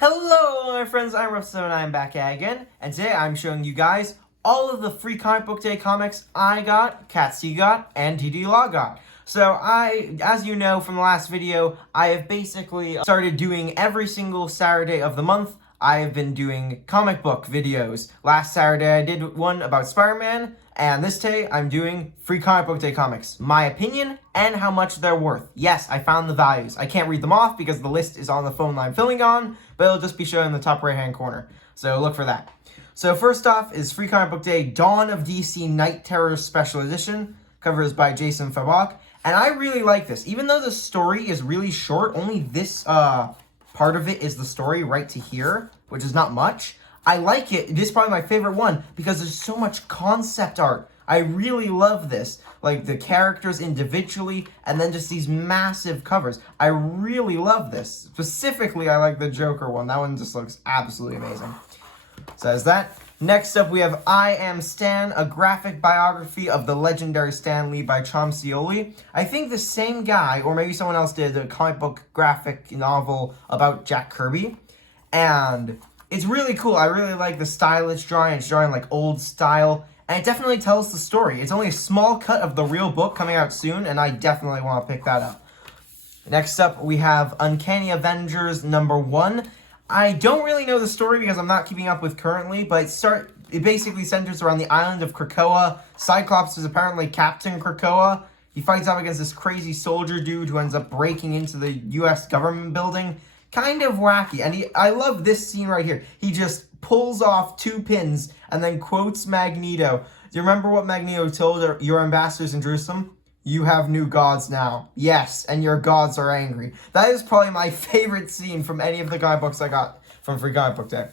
Hello, my friends, I'm ReptilSeven and I'm back again, and today I'm showing you guys all of the free comic book day comics I got, Catsy got, and TD Law got. So as you know from the last video, I have basically started doing every single Saturday of the month. I have been doing comic book videos. Last Saturday I did one about Spider-Man, and this day I'm doing free comic book day comics. My opinion and how much they're worth. Yes, I found the values. I can't read them off because the list is on the phone that I'm filming on, but it'll just be shown in the top right hand corner. So look for that. So first off is Free Comic Book Day Dawn of DC Night Terror Special Edition. Cover is by Jason Fabok. And I really like this. Even though the story is really short, only this part of it is the story right to here, which is not much. I like it. This is probably my favorite one because there's so much concept art. I really love this. Like the characters individually and then just these massive covers. I really love this. Specifically, I like the Joker one. That one just looks absolutely amazing. So there's that. Next up, we have I Am Stan, a graphic biography of the legendary Stan Lee by Tom Scioli. I think the same guy, or maybe someone else, did a comic book graphic novel about Jack Kirby. And it's really cool. I really like the stylish drawing. It's drawing like old style. And it definitely tells the story. It's only a small cut of the real book coming out soon, and I definitely want to pick that up. Next up, we have Uncanny Avengers #1. I don't really know the story because I'm not keeping up with currently, but it basically centers around the island of Krakoa. Cyclops is apparently Captain Krakoa. He fights off against this crazy soldier dude who ends up breaking into the U.S. government building. Kind of wacky. And I love this scene right here. He just pulls off 2 pins and then quotes Magneto. Do you remember what Magneto told your ambassadors in Jerusalem? You have new gods now. Yes, and your gods are angry. That is probably my favorite scene from any of the comic books I got from Free Comic Book Day.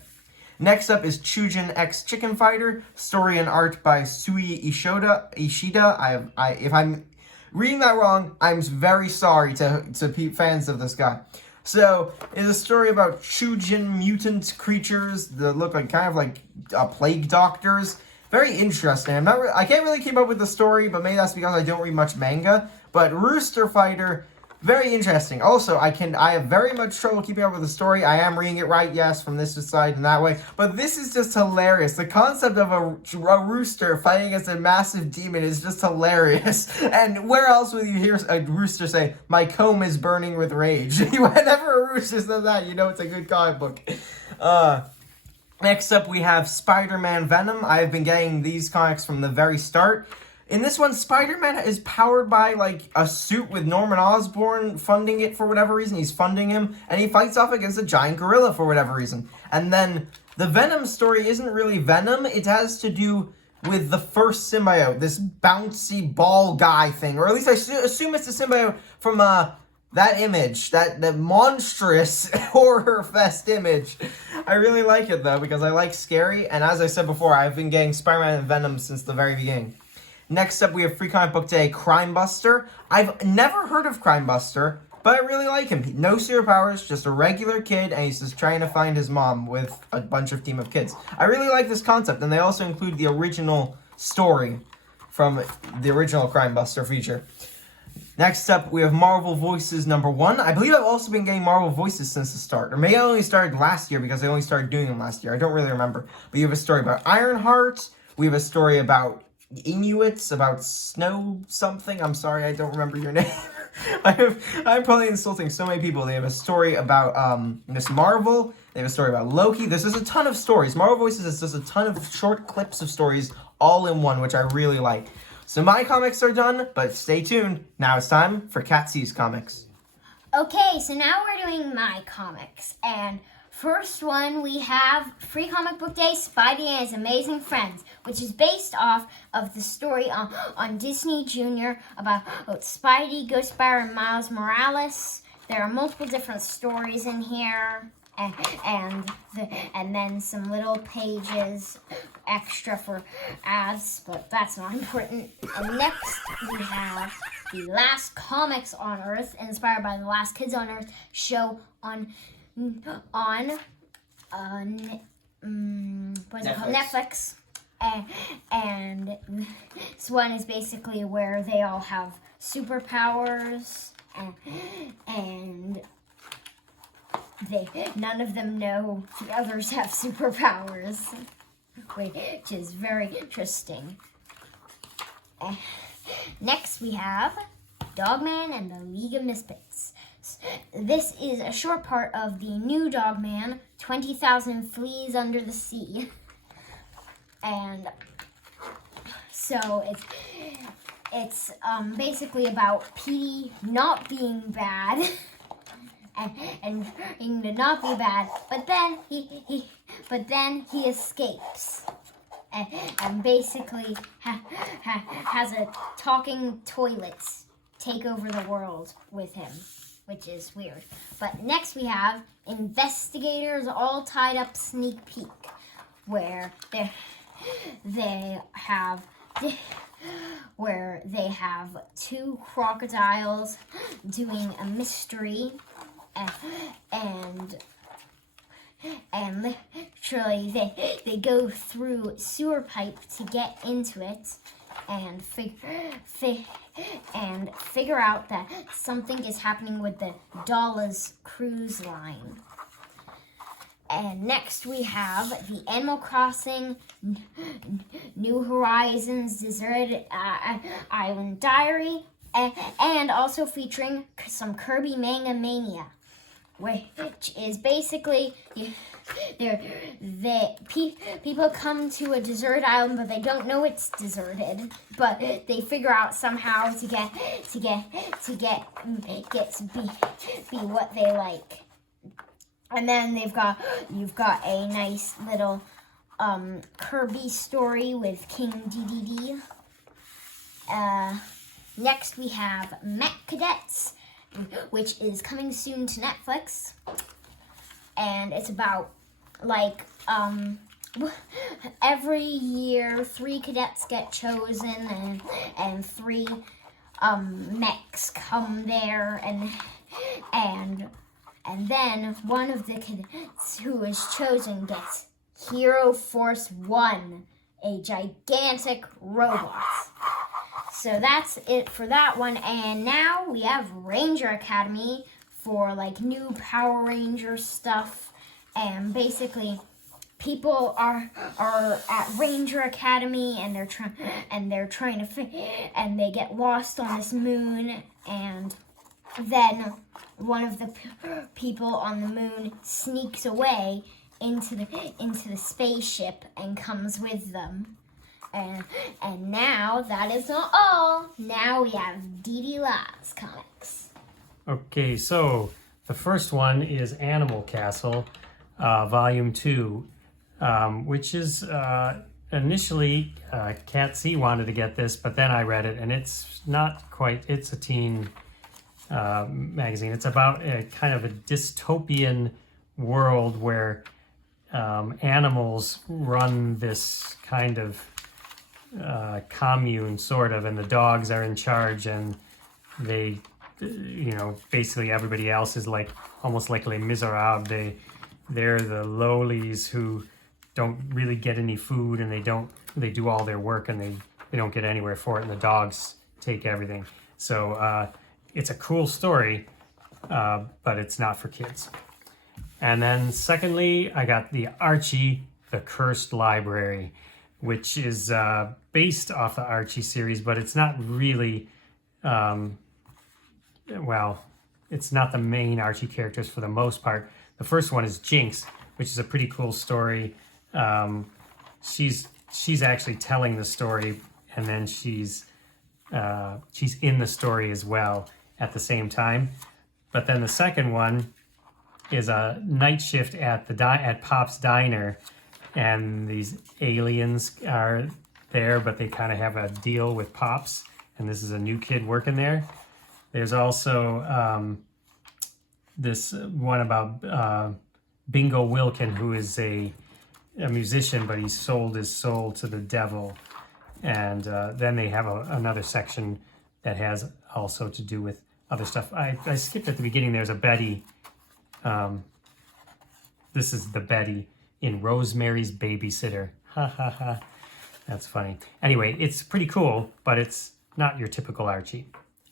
Next up is Chujin X Chicken Fighter, story and art by Sui Ishida. If I'm reading that wrong, I'm very sorry to fans of this guy. So, it's a story about Chujin mutant creatures that look like kind of like plague doctors. Very interesting. I can't really keep up with the story, but maybe that's because I don't read much manga. But Rooster Fighter, very interesting. Also, I have very much trouble keeping up with the story. I am reading it right, yes, from this side and that way. But this is just hilarious. The concept of a rooster fighting against a massive demon is just hilarious. And where else would you hear a rooster say, "My comb is burning with rage"? Whenever a rooster says that, you know it's a good comic book. Next up, we have Spider-Man Venom. I have been getting these comics from the very start. In this one, Spider-Man is powered by, like, a suit with Norman Osborn funding it for whatever reason. He's funding him, and he fights off against a giant gorilla for whatever reason. And then, the Venom story isn't really Venom. It has to do with the first symbiote, this bouncy ball guy thing. Or at least I assume it's the symbiote from, that image, that monstrous horror fest image. I really like it though because I like scary, and as I said before, I've been getting Spider-Man and Venom since the very beginning. Next up, we have Free Comic Book Day Crime Buster. I've never heard of Crime Buster, but I really like him. No superpowers, just a regular kid, and he's just trying to find his mom with a bunch of team of kids. I really like this concept, and they also include the original story from the original Crime Buster feature. Next up, we have Marvel Voices #1. I believe I've also been getting Marvel Voices since the start. Or maybe I only started last year because I only started doing them last year. I don't really remember. But you have a story about Ironheart. We have a story about Inuits, about snow something. I'm sorry, I don't remember your name. I'm probably insulting so many people. They have a story about Miss Marvel. They have a story about Loki. There's just a ton of stories. Marvel Voices is just a ton of short clips of stories all in one, which I really like. So my comics are done, but stay tuned. Now it's time for Catsy's comics. Okay, so now we're doing my comics. And first one, we have Free Comic Book Day, Spidey and His Amazing Friends, which is based off of the story on Disney Junior about Spidey, Ghost Spider, and Miles Morales. There are multiple different stories in here. And then some little pages extra for ads, but that's not important. And next we have the Last Comics on Earth, inspired by the Last Kids on Earth show on Netflix. And this one is basically where they all have superpowers and none of them know the others have superpowers, which is very interesting. Next we have Dogman and the League of Misfits. This is a short part of the new Dogman, 20,000 Fleas Under the Sea. And so it's basically about Petey not being bad and trying to not be bad, but then he escapes and basically has a talking toilet take over the world with him, which is weird. But next we have Investigators All Tied Up Sneak Peek, where they have two crocodiles doing a mystery, and literally they go through sewer pipe to get into it and figure out that something is happening with the Dollars cruise line. And next we have the Animal Crossing New Horizons Deserted Island Diary, and also featuring some Kirby Manga Mania, which is basically people come to a deserted island, but they don't know it's deserted. But they figure out somehow to get be what they like. And then you've got a nice little Kirby story with King DDD. Next we have Mech Cadets, which is coming soon to Netflix, and it's about every year 3 cadets get chosen, and 3 mechs come there, and then one of the cadets who is chosen gets Hero Force 1, a gigantic robot. So that's it for that one. And now we have Ranger Academy for new Power Ranger stuff. And basically people are at Ranger Academy, and they're trying to and they get lost on this moon, and then one of the people on the moon sneaks away into the spaceship and comes with them. And now that is not all. Now we have Dee La's comics. Okay, so the first one is Animal Castle, Volume 2, which is initially Cat C wanted to get this, but then I read it, and it's not quite, it's a teen magazine. It's about a kind of a dystopian world where animals run this kind of commune, sort of, and the dogs are in charge, and they, basically everybody else is almost like Les Miserables. They're the lowlies who don't really get any food, and they do all their work, and they don't get anywhere for it, and the dogs take everything. So it's a cool story, but it's not for kids. And then secondly, I got the Archie, the Cursed Library, which is based off the Archie series, but it's not really, it's not the main Archie characters for the most part. The first one is Jinx, which is a pretty cool story. She's actually telling the story, and then she's in the story as well at the same time. But then the second one is a night shift at Pop's Diner, and these aliens are there, but they kind of have a deal with Pops, and this is a new kid working there. There's also this one about Bingo Wilkin, who is a musician, but he sold his soul to the devil. And then they have another section that has also to do with other stuff. I skipped at the beginning. There's a Betty. This is the Betty in Rosemary's Babysitter. Ha ha ha. That's funny. Anyway, it's pretty cool, but it's not your typical Archie.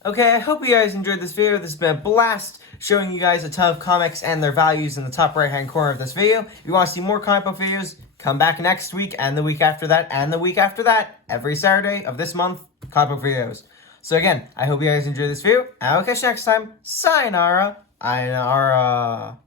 Okay, I hope you guys enjoyed this video. This has been a blast showing you guys a ton of comics and their values in the top right-hand corner of this video. If you want to see more comic book videos, come back next week and the week after that and the week after that. Every Saturday of this month, comic book videos. So again, I hope you guys enjoyed this video. I'll catch you next time. Sayonara. Sayonara.